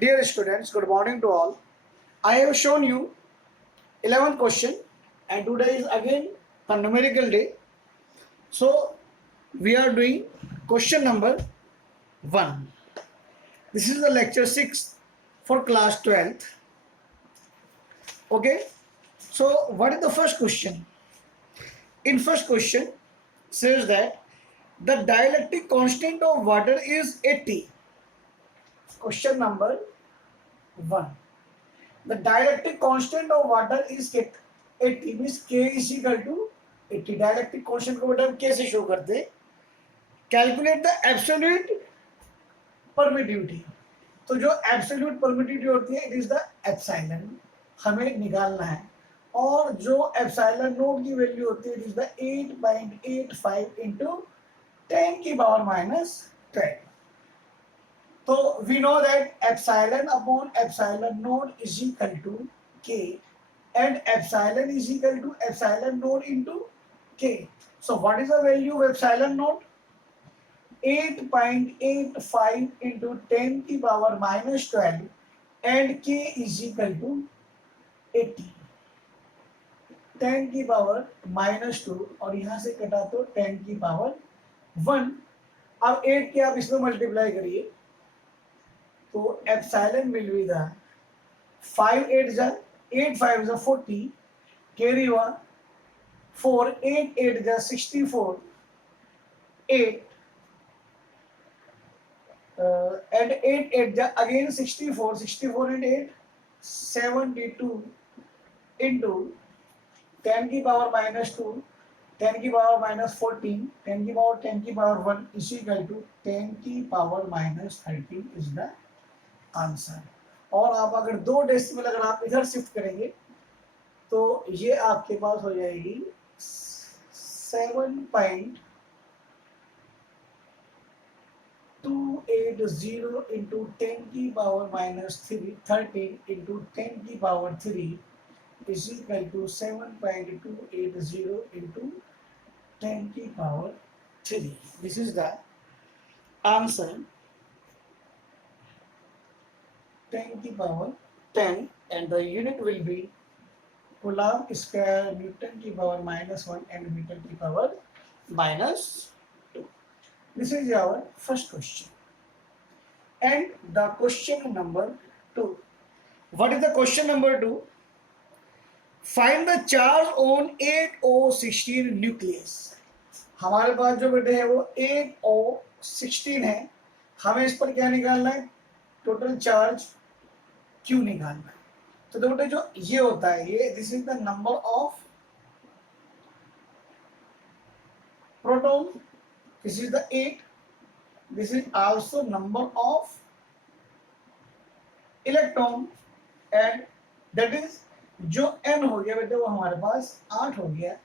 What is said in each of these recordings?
Dear students, good morning to all. I have shown you 11th question and today is again the numerical day. So we are doing question number 1. This is the lecture 6 for class 12th. Okay. So what is the first question? In first question says that the dielectric constant of water is 80. Question number 1. The dielectric constant of water is 80 means K is equal to 80. Dielectric constant को बेटा K से show करते हैं. Calculate the absolute permittivity. तो जो absolute permittivity होती है, it is the epsilon. हमें निकालना है. और जो epsilon नोट की वैल्यू होती है, it is the 8.85 into 10 की power minus 10. So we know that epsilon upon epsilon node is equal to K and epsilon is equal to epsilon node into K. So what is the value of epsilon node? 8.85 into 10 की power minus 12 and K is equal to 80. 10 की power minus 2 और यहाँ से कटा तो 10 की power 1. अब 8 के आप इसमें मल्टीप्लाई करिए तो epsilon will be the 5 8 जा 8 5 जा 40 carry 1 4 8 8 जा 64 8 and 8 8 जा again 64 and 8 72 into 10 की पावर माइनस 2 10 की पावर माइनस 14 10 की पावर 10 की पावर 1 इज इक्वल टू 10 की power minus 13 is the answer. और आप अगर 2 डेसिमल अगर आप इधर शिफ्ट करेंगे तो ये आपके पास हो जाएगी 7.280 इंटू 10 की पावर माइनस 13 इंटू 10 की power 3 is equal to 7.280 into 10 की power 3. This is the answer 10 की power 10 and the unit will be Coulomb square Newton की power minus 1 and meter की power minus 2. This is our first question. And the question number 2. What is the question number 2? Find the charge on 8O16 nucleus. हमारे पास जो बेटे है वो 8O16 है. हमें इस पर क्या निकालना है? टोटल चार्ज क्यों निकालना है. तो बेटे जो ये होता है ये this is the number of proton, this is the 8, this is also number of electron and that is जो n हो गया बेटे वो हमारे पास 8 हो गया.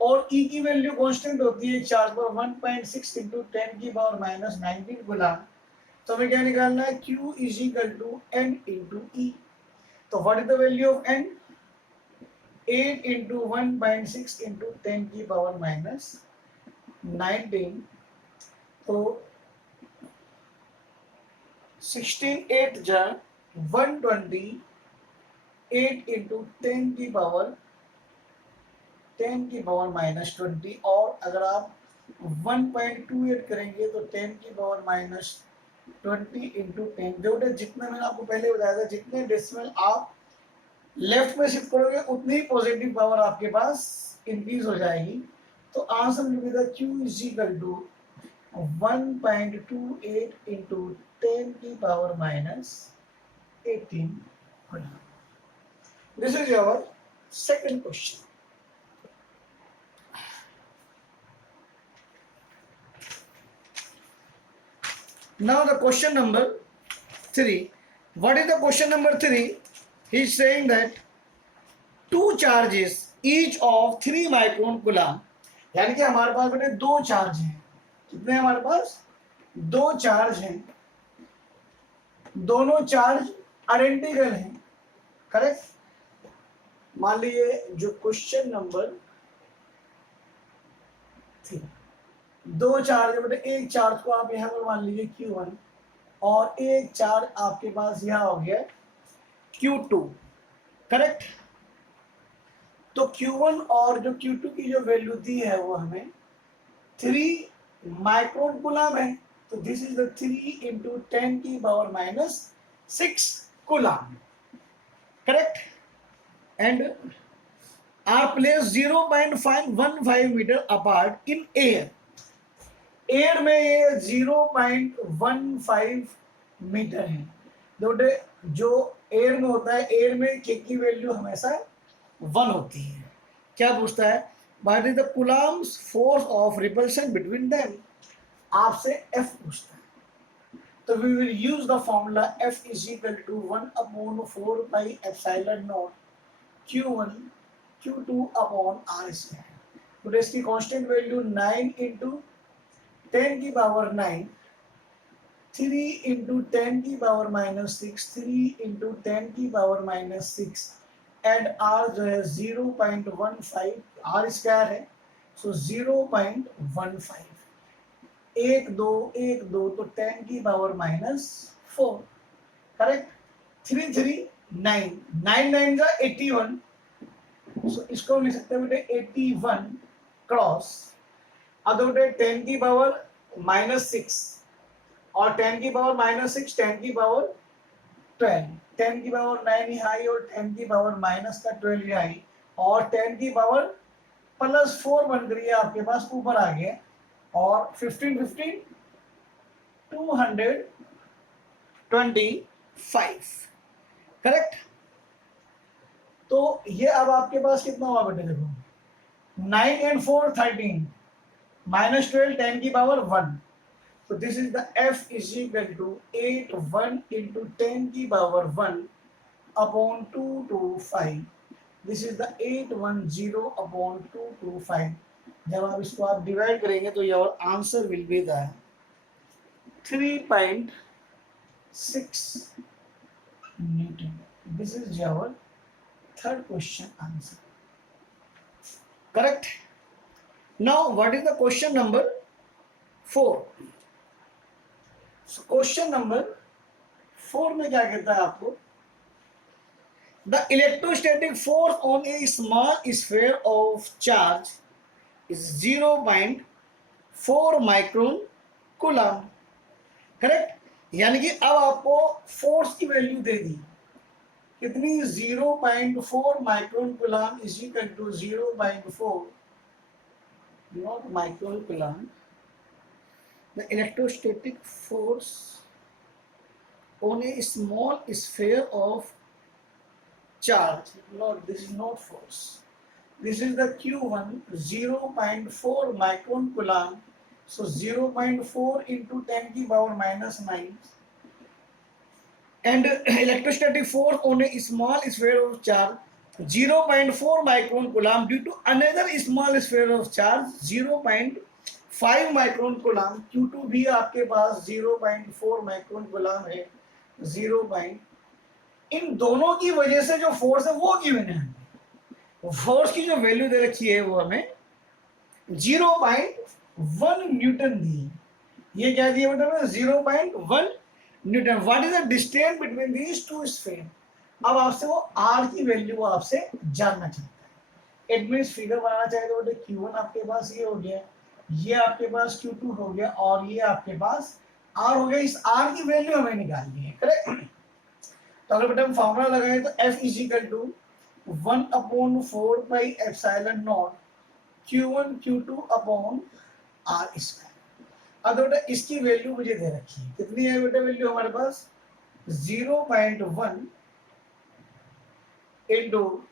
और E की वैल्यू कांस्टेंट होती है चार्ज पर 1.6 इंटू 10 की पावर माइनस 19 गुना. तो हमें क्या निकालना है? Q is equal to n into e. तो what is the value of n? 8 into 1.6 into 10 की पावर माइनस 19. तो 16 8 जा 120 8 इंटू 10 की पावर माइनस 20. और अगर आप 1.28 करेंगे तो 10 की पावर माइनस 20 इंटू 10. जो जितना मैंने आपको पहले बताया था जितने डेसिमल आप लेफ्ट में शिफ्ट करोगे उतनी ही पॉजिटिव पावर आपके पास इंक्रीज हो जाएगी. तो answer will be the Q is equal to 1.28 into 10 की power minus 18. This is our second question. Now the question number 3. What is the question number 3? He is saying that two charges each of 3 micron coulomb. यानी कि हमारे पास बेटे 2 charge हैं. कितने हमारे पास? 2 charge हैं. दोनों चार्ज आइडेंटिकल हैं. करेक्ट. मान लीजिए जो क्वेश्चन नंबर 3 2 चार्ज है बेटे. एक चार्ज को आप यहाँ पर मान लीजिए Q1 और एक चार्ज आपके पास यहाँ हो गया Q2, करेक्ट। तो Q1 और जो Q2 की जो वैल्यू दी है वो हमें 3 माइक्रोन कूलम है, तो this is the 3 into 10⁻⁻6 coulomb, correct. And are place 0.515 metre apart in air, air में ये 0.15 मीटर है। देखो जो एयर में होता है, एयर में के की वैल्यू हमेशा 1 होती है। क्या पूछता है, what is the coulomb's force of repulsion between them, आपसे एफ पूछता है। तो we will use the formula F is equal to 1/4 pi epsilon not Q1 Q2 upon R square. तो इसकी constant value 9 into 10⁻⁹, 3 into 10⁻⁻6, 3 into 10⁻⁻6 and R जो है 0.15, are square है, सो 0.15, 1 2 1 2 तो 10⁻⁻4, करेक्ट। 3 3 9, 9 9 का 81, सो इसको हम लिख सकते हैं बेटे 81 क्रॉस, अब बेटे 10⁻⁻6 और 10⁻⁻6 10⁻12, 10⁻9 हाई और 10⁻⁻12 हाई, और 10⁻+4 बन करिए आपके पास ऊपर आ गया, और 15 15 225, करेक्ट। तो ये अब आपके पास कितना हुआ बेटे, देखो 9 and 4 13, -12 10⁻1, so this is the F is equal to 8 1 into 10⁻1 upon 225, this is the 810 upon 225। जब आप इसको आप डिवाइड करेंगे तो your answer will be the 3.6 Newton. This is your third question answer, correct. Now what is the question number 4। Question number 4 में क्या कहता है आपको, the electrostatic force on A small sphere of charge is 0.4 micron coulomb, correct. यानी कि अब आपको force की वैल्यू दे दी कितनी, 0.4 micron coulomb is equal to 0.4 not micron coulomb, the electrostatic force on a small sphere of charge, not this is not force, this is the Q1 0.4 micron coulomb, so 0.4 into 10⁻⁹, and electrostatic force on a small sphere of charge 0.4 micron coulomb due to another small sphere of charge 0.5 micron coulomb. Q2 भी आपके पास 0.4 micron coulomb है, 0. इन दोनों की वजह से जो force है वो गिवन है, फोर्स की जो वैल्यू दे रखी है वो हमें 0.1 न्यूटन दी। ये क्या दिया बेटा, 0.1 Newton. What is the distance between these two sphere, अब आपसे वो आर की वैल्यू आपसे जानना चाहता है। इट मींस फिगर बनाना चाहिए तो बेटे Q1 आपके पास ये हो गया, ये आपके पास Q2 हो गया, और ये आपके पास R हो गया। इस R की वैल्यू हमें निकालनी है, करेक्ट। तो अगर बेटा हम फॉर्मूला लगाए तो F is equal to 1/4 pi epsilon not Q1 Q2 upon R square. अब बेटा इसकी वैल्यू मुझे दे रखी है, कितनी है बेटा वैल्यू हमारे पास 0.1 इंटू,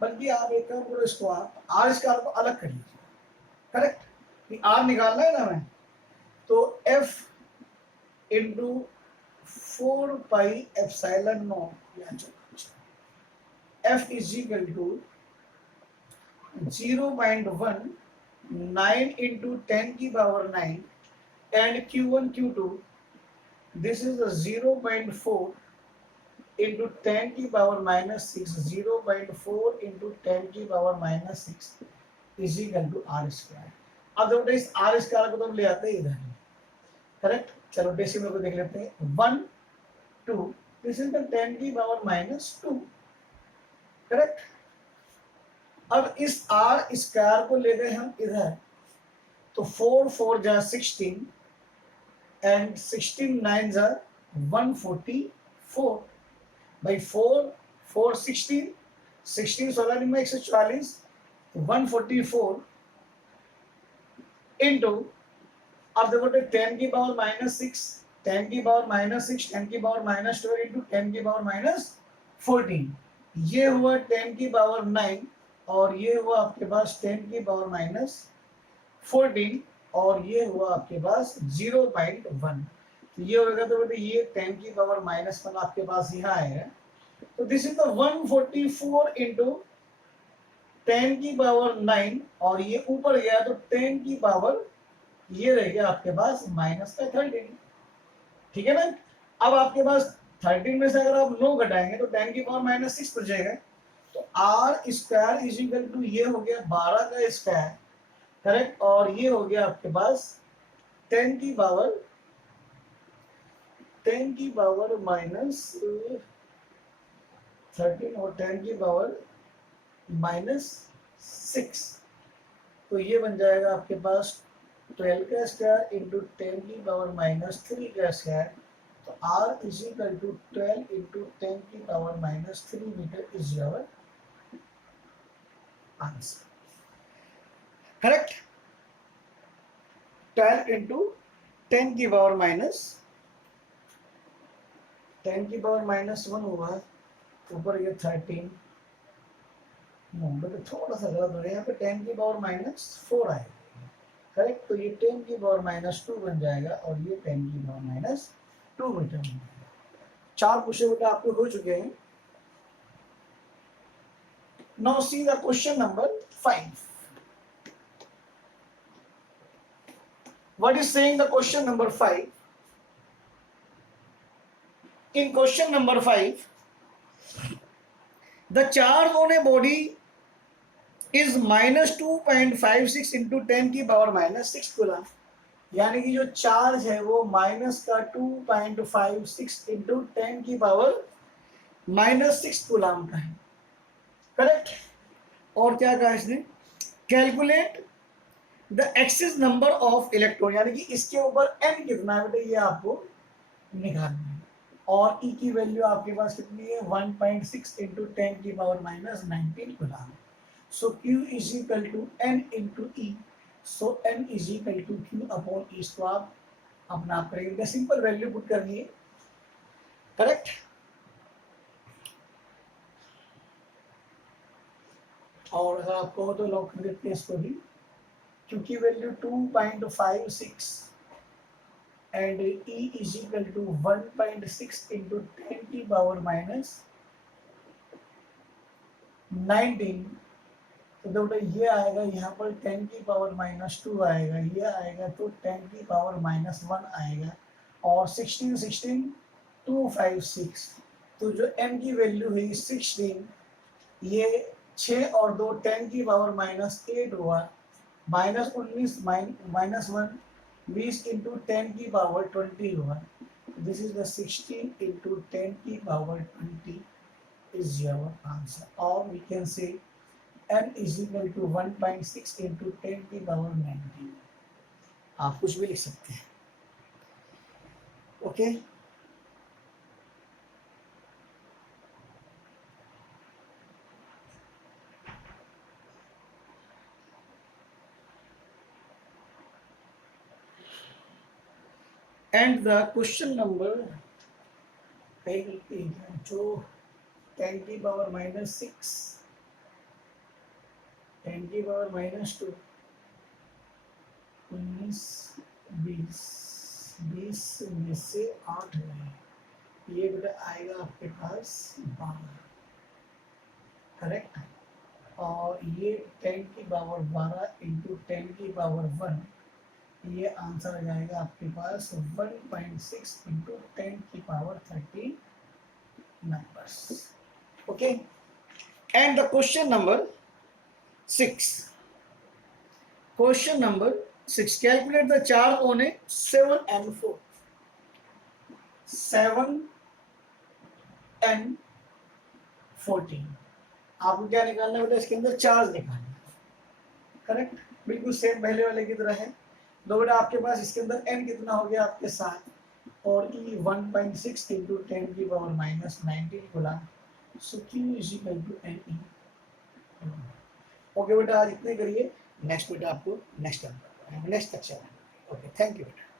बल्कि आप एक काम करो, इसको आप R स्क्वायर को अलग कर लीजिए, करेक्ट। आर निकालना है ना हमें, तो F into 4 pi epsilon not, F is equal to 0.1 9 into 10⁻⁹, and Q1 Q2 this is 0.4 into 10⁻⁻6, 0.4 into 10⁻⁻6 is equal to R square. अब देखो इस R स्क्वायर को तो हम ले आते हैं इधर, करेक्ट। चलो डेसिमल को देख लेते हैं, 1 2, दिस इज द 10 की पावर माइनस 2, करेक्ट। अब इस आर स्क्वायर को ले गए हम इधर, तो 4 4 जा 16 एंड 16 9 जा 144 बाई 4 4 16 16 16 में 144, 144 इंटू, अब देखो 10 की पावर माइनस 6, 10 की पावर माइनस 6, 10 की पावर माइनस 12 इंटू 10 की पावर माइनस 14, ये हुआ 10 की पावर 9 और ये हुआ आपके पास 10 की पावर माइनस 14 और ये हुआ आपके पास 0.1, तो ये होगा, तो बेटे ये 10 की पावर माइनस 1 आपके पास यहाँ आएगा, तो दिस इज द 144 इंटू 10 की पावर 9 और ये ऊपर गया तो 10 की पावर ये रह गया आपके पास माइनस का 13, ठीक है ना। अब आपके पास 13 में से अगर आप 9 घटाएंगे तो 10 की पावर माइनस 6 बचेगा, तो R square is equal to ये हो गया 12 का स्क्वायर, करेक्ट, और ये हो गया आपके पास 10 की पावर माइनस 13 और 10 की पावर माइनस 6, तो ये बन जाएगा आपके पास 12 का स्क्वायर इंटू 10 की पावर माइनस 3 का स्क्वायर, तो R is equal to 12 into 10 की power minus 3 metre is your answer, correct. 12 into 10 की पावर माइनस 10 की पावर माइनस 1 हुआ, ऊपर ये 13, तो थोड़ा सा गलत हो गया, यहाँ पे 10 की पावर माइनस 4 आएगा, करेक्ट, तो ये 10 की पावर माइनस 2 बन जाएगा और ये 10 की पावर माइनस 2 मीटर बन जाएगा। 4 क्वेश्चन बेटा आपके हो चुके हैं। Now see the question number 5. What is saying the question number 5? In question number 5, the charge on a body is minus 2.56 into 10 की पावर माइनस 6 कूलम, यानी कि जो चार्ज है वो माइनस का 2.56 इंटू 10 की पावर माइनस 6 कूलम का है, करेक्ट। और क्या कहा इसने, calculate the axis number of electron, यानी कि इसके ऊपर n कितना है बेटा ये आपको निकालना है, और E की वैल्यू आपके पास कितनी है 1.6 इंटू 10 की power minus 19 coulomb, so Q is equal to n into E, so n is equal to Q upon E, इसको आप अपना आप करेंगे, सिंपल वैल्यू पुट करनी है, करेक्ट। और अगर आपको हो तो लॉक कर देते हैं इसको भी, क्योंकि value 2.56 and E is equal to 1.6 into 10 की पावर माइनस 19, तो बेटा ये आएगा यहाँ पर 10 की पावर माइनस 2 आएगा, ये आएगा तो 10 की पावर माइनस 1 आएगा, और 16 16 256, तो जो n की वैल्यू है 16, ये 6 और 2 10 की पावर माइनस 8 हुआ, माइनस 19 माइनस 1 20 इंटू 10 की पावर 20 हुआ, दिस इज द 16 इंटू 10 की power 20 is your answer, or we can say n is equal to 1.6 into 10 की पावर 19, आप कुछ भी लिख सकते हैं, okay. And the question number जो 10 की पावर माइनस 6, 10 की पावर माइनस 2, 19 20 में से 8 है, ये बेटा आएगा आपके पास 12, करेक्ट, और ये 10 की पावर 12 इंटू 10 की पावर 1, ये आंसर आ जाएगा आपके पास 1.6 इंटू 10 की power 13 numbers, okay. And the question number 6, question number 6, calculate the charge on a 7 and 4, 7 and 14। आपको क्या निकालना है बेटा, इसके अंदर चार्ज निकालना है, करेक्ट, बिल्कुल सेम पहले वाले की तरह है। तो बेटा आपके पास इसके अंदर n कितना हो गया आपके 7 और e 1.6 इंटू 10 की पावर माइनस 19 गुना, so q is equal to n e। Okay बेटा आज इतने करिए, नेक्स्ट बेटा आपको नेक्स्ट कक्षा। ओके थैंक यू बेटा।